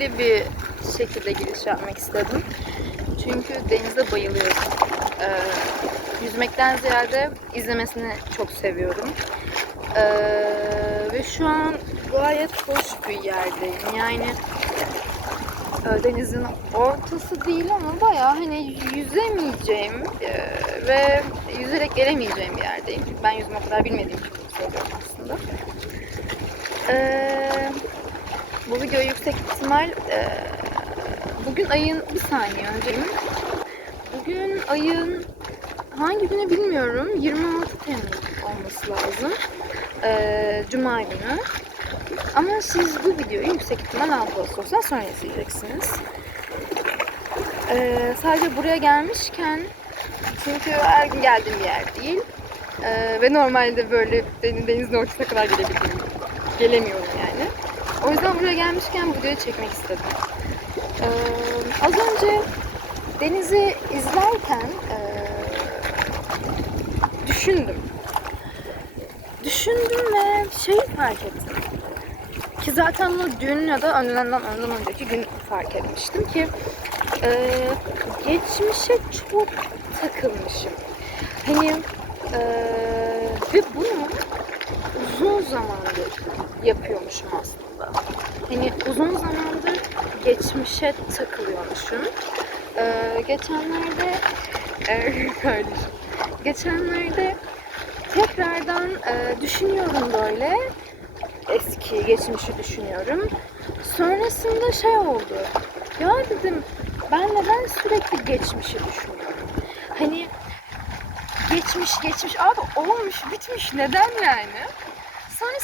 şöyle bir şekilde giriş yapmak istedim. Çünkü denize bayılıyorum. Ee, yüzmekten ziyade izlemesini çok seviyorum. Ee, ve şu an gayet hoş bir yerdeyim. Yani denizin ortası değil ama bayağı hani yüzemeyeceğim e, ve yüzerek gelemeyeceğim bir yerdeyim. Çünkü ben yüzme kadar bilmediğim için söylüyorum aslında. Ee, bu video yüksek ihtimal e, bugün ayın bir saniye önceyim. Bugün ayın hangi günü bilmiyorum. 26 Temmuz olması lazım. Ee, Cuma günü. Ama siz bu videoyu yüksek ihtimal 6 Ağustos'tan sonra izleyeceksiniz. Ee, sadece buraya gelmişken çünkü her gün geldiğim bir yer değil. Ee, ve normalde böyle deniz, denizin ortasına kadar gelebildiğim, gelemiyorum yani. O yüzden buraya gelmişken bu videoyu çekmek istedim. Ee, az önce denizi izlerken ee, düşündüm. Düşündüm ve şeyi fark ettim. Ki zaten bunu dün ya da önden, ondan önceki gün fark etmiştim ki e, geçmişe çok takılmışım. Hani e, ve bunu uzun zamandır yapıyormuşum aslında. Hani uzun zamandır geçmişe takılıyormuşum. E, geçenlerde e, kardeşim geçenlerde tekrardan e, düşünüyorum böyle eski geçmişi düşünüyorum. Sonrasında şey oldu. Ya dedim ben neden sürekli geçmişi düşünüyorum? Hani geçmiş geçmiş abi olmuş bitmiş neden yani?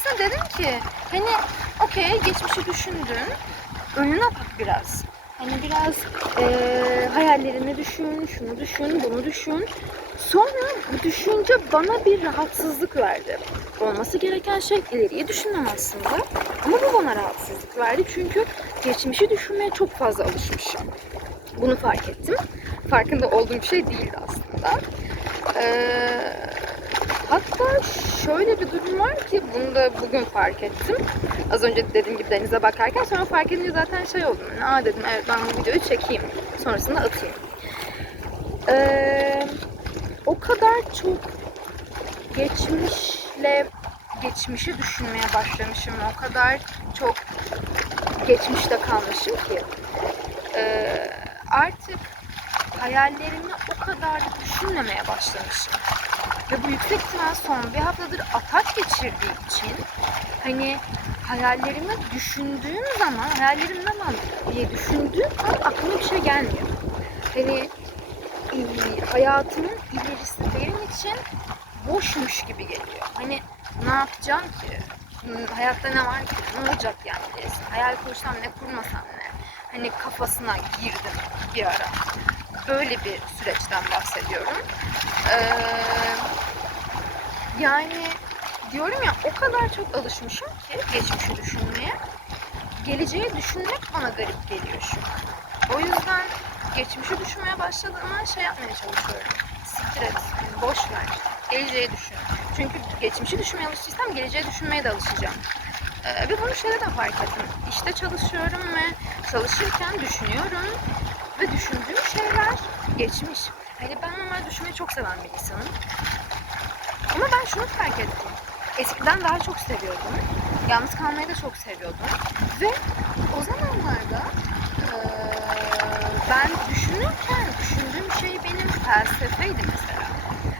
Sonrasında dedim ki hani okey geçmişi düşündün önüne bak biraz. Hani biraz eee, hayallerini düşün, şunu düşün, bunu düşün. Sonra bu düşünce bana bir rahatsızlık verdi. Olması gereken şey ileriye düşünmem aslında. Ama bu bana rahatsızlık verdi çünkü geçmişi düşünmeye çok fazla alışmışım. Bunu fark ettim. Farkında olduğum bir şey değildi aslında. Ee, hatta şöyle bir durum var ki bunu da bugün fark ettim. Az önce dediğim gibi denize bakarken sonra fark edince zaten şey oldum. Aa dedim evet ben bu videoyu çekeyim. Sonrasında atayım. Ee, o kadar çok geçmişle geçmişi düşünmeye başlamışım. O kadar çok geçmişte kalmışım ki ee, artık hayallerimi o kadar düşünmemeye başlamışım. Ve bu yüksek ihtimal son bir haftadır atak geçirdiği için hani hayallerimi düşündüğüm zaman hayallerim ne var diye düşündüğüm an aklıma bir şey gelmiyor. Hani hayatımın ilerisi benim için boşmuş gibi geliyor. Hani ne yapacağım ki? Hayatta ne var ki? Ne olacak yani diyesin. Hayal kursam ne kurmasam ne? Hani kafasına girdim bir ara. Böyle bir süreçten bahsediyorum. Ee, yani diyorum ya o kadar çok alışmışım ki geçmişi düşünmeye. Geleceği düşünmek bana garip geliyor şu an. O yüzden geçmişi düşünmeye başladığımda şey yapmaya çalışıyorum. Siktir et, boş ver. Geleceği düşün. Çünkü geçmişi düşünmeye alıştıysam geleceği düşünmeye de alışacağım. Ee, ve bunu şeyde de fark ettim. İşte çalışıyorum ve çalışırken düşünüyorum ve düşündüğüm şeyler geçmiş. Hani ben normalde düşünmeyi çok seven bir insanım. Ama ben şunu fark ettim. Eskiden daha çok seviyordum. Yalnız kalmayı da çok seviyordum. Ve o zamanlarda eee, ben düşünürken düşündüğüm şey benim felsefeydi mesela.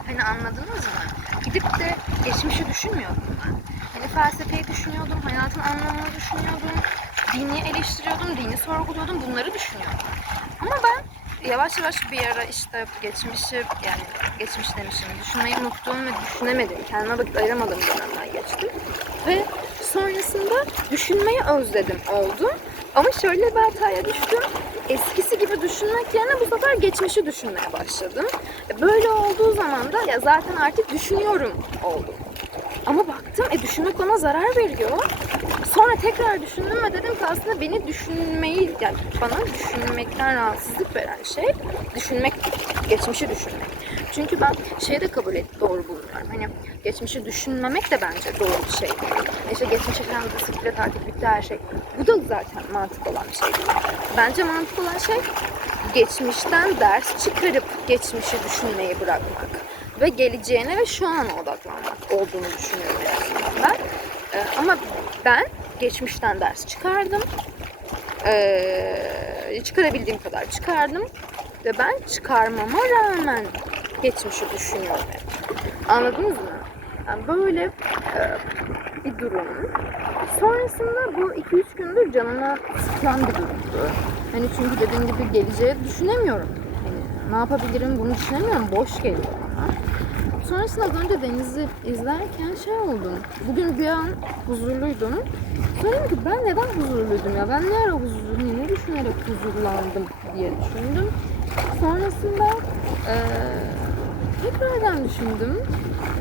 Hani anladınız mı? Gidip de geçmişi düşünmüyordum ben. Hani felsefeyi düşünüyordum, hayatın anlamını düşünüyordum, dini eleştiriyordum, dini sorguluyordum, bunları düşünüyordum. Yavaş yavaş bir ara işte geçmişi yani geçmiş demişim düşünmeyi unuttuğum ve düşünemedim. Kendime vakit ayıramadığım dönemler geçti. Ve sonrasında düşünmeyi özledim oldum. Ama şöyle bir hataya düştüm. Eskisi gibi düşünmek yerine bu sefer geçmişi düşünmeye başladım. E, Böyle olduğu zaman da ya zaten artık düşünüyorum oldum. Ama baktım e düşünmek bana zarar veriyor. Sonra tekrar düşündüm ve dedim ki aslında beni düşünmeyi, yani bana düşünmekten rahatsızlık veren şey düşünmek, geçmişi düşünmek. Çünkü ben şeyi de kabul et, doğru bulmuyorum. Hani geçmişi düşünmemek de bence doğru bir şey değil. İşte geçmişe kendi siklet artık bitti her şey. Bu da zaten mantık olan bir şey. Bence mantık olan şey geçmişten ders çıkarıp geçmişi düşünmeyi bırakmak ve geleceğine ve şu ana odaklanmak olduğunu düşünüyorum azından ben. Ee, ama ben geçmişten ders çıkardım. Ee, çıkarabildiğim kadar çıkardım. Ve ben çıkarmama rağmen geçmişi düşünüyorum. Anladınız mı? Yani böyle e, bir durum. Sonrasında bu 2-3 gündür canıma sıkan bir durumdu. Hani çünkü dediğim gibi geleceği düşünemiyorum. Hani ne yapabilirim bunu düşünemiyorum. Boş geliyor bana. Sonrasında az önce Deniz'i izlerken şey oldum. Bugün bir an huzurluydum. Sonra dedim ki ben neden huzurluydum ya? Ben ne ara huzurluyum, ne düşünerek huzurlandım diye düşündüm. Sonrasında eee tekrardan düşündüm.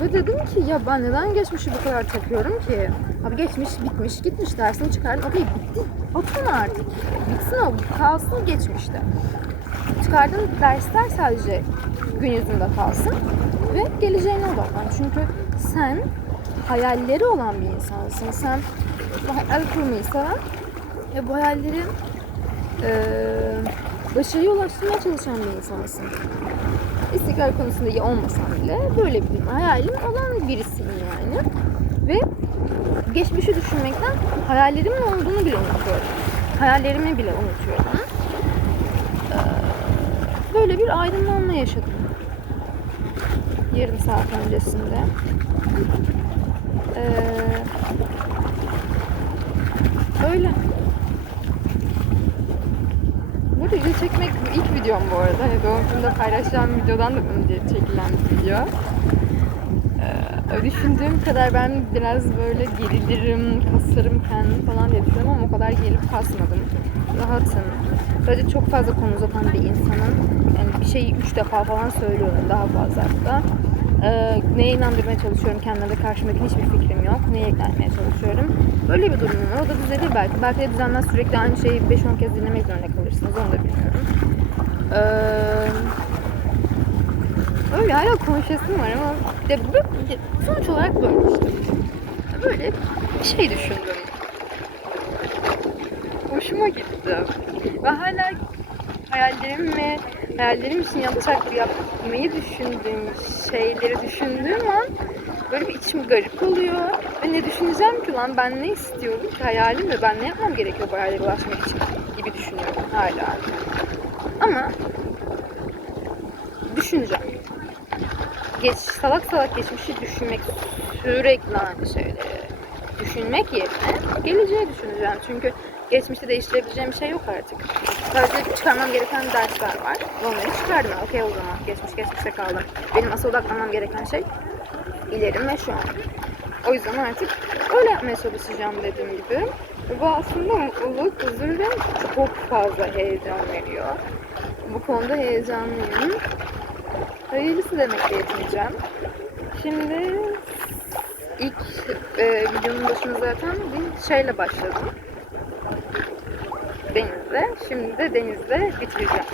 Ve dedim ki ya ben neden geçmişi bu kadar takıyorum ki? Abi geçmiş bitmiş gitmiş dersini çıkardım. Okey bitti. Atın artık. Bitsin o. Kalsın geçmişte. Çıkardığın dersler sadece gün yüzünde kalsın ve geleceğine odaklan. Çünkü sen hayalleri olan bir insansın. Sen hayal kurmayı seven ve bu hayallerin eee başarıya ulaştırmaya çalışan bir insansın. İstikrar konusunda iyi olmasan bile böyle bir hayalim olan birisiyim yani. Ve geçmişi düşünmekten hayallerimin olduğunu bile unutuyorum. Hayallerimi bile unutuyorum. Ee, Böyle bir aydınlanma yaşadım. Yarım saat öncesinde. Ee, öyle. Burada video çekmek ilk videom bu arada. Hani doğum günümde paylaşacağım videodan da önce çekilen bir video. Ee, düşündüğüm kadar ben biraz böyle gerilirim, kasarım kendimi falan diye düşünüyorum ama o kadar gerilip kasmadım. Rahatım. Sadece çok fazla konu uzatan bir insanım. Yani bir şeyi üç defa falan söylüyorum daha fazla hatta. Ee, neye inandırmaya çalışıyorum kendime karşımdaki hiçbir fikrim yok. Neye ikna çalışıyorum. Böyle bir durumum var. O da düzelir belki. Belki de düzelmez. Sürekli aynı şeyi 5-10 kez dinlemek zorunda kalırsınız. Onu da bilmiyorum. Ee, öyle hala konuşasım var ama de, de- sonuç olarak böyle işte. Böyle bir şey düşündüm. Hoşuma gitti. Ve hala hayallerim ve hayallerim için yapacak yapmayı düşündüğüm şeyleri düşündüğüm an böyle bir içim garip oluyor. Ve ne düşüneceğim ki lan ben ne istiyorum ki hayalim ve ben ne yapmam gerekiyor bu hayallere ulaşmak için gibi düşünüyorum hala. Ama düşüneceğim. Geç, salak salak geçmişi düşünmek sürekli aynı şeyleri düşünmek yerine geleceği düşüneceğim. Çünkü geçmişte değiştirebileceğim bir şey yok artık. Sadece çıkarmam gereken dersler var. Onları çıkardım. Okey o zaman. Geçmiş geçmişte kaldı. Benim asıl odaklanmam gereken şey ilerim ve şu an. O yüzden artık öyle yapmaya çalışacağım dediğim gibi. Bu aslında mutluluk, huzur ve çok fazla heyecan veriyor. Bu konuda heyecanlıyım. Hayırlısı demekle yetineceğim. Şimdi ilk e, videonun başına zaten bir şeyle başladım. Denizde. Şimdi de denizde bitireceğim.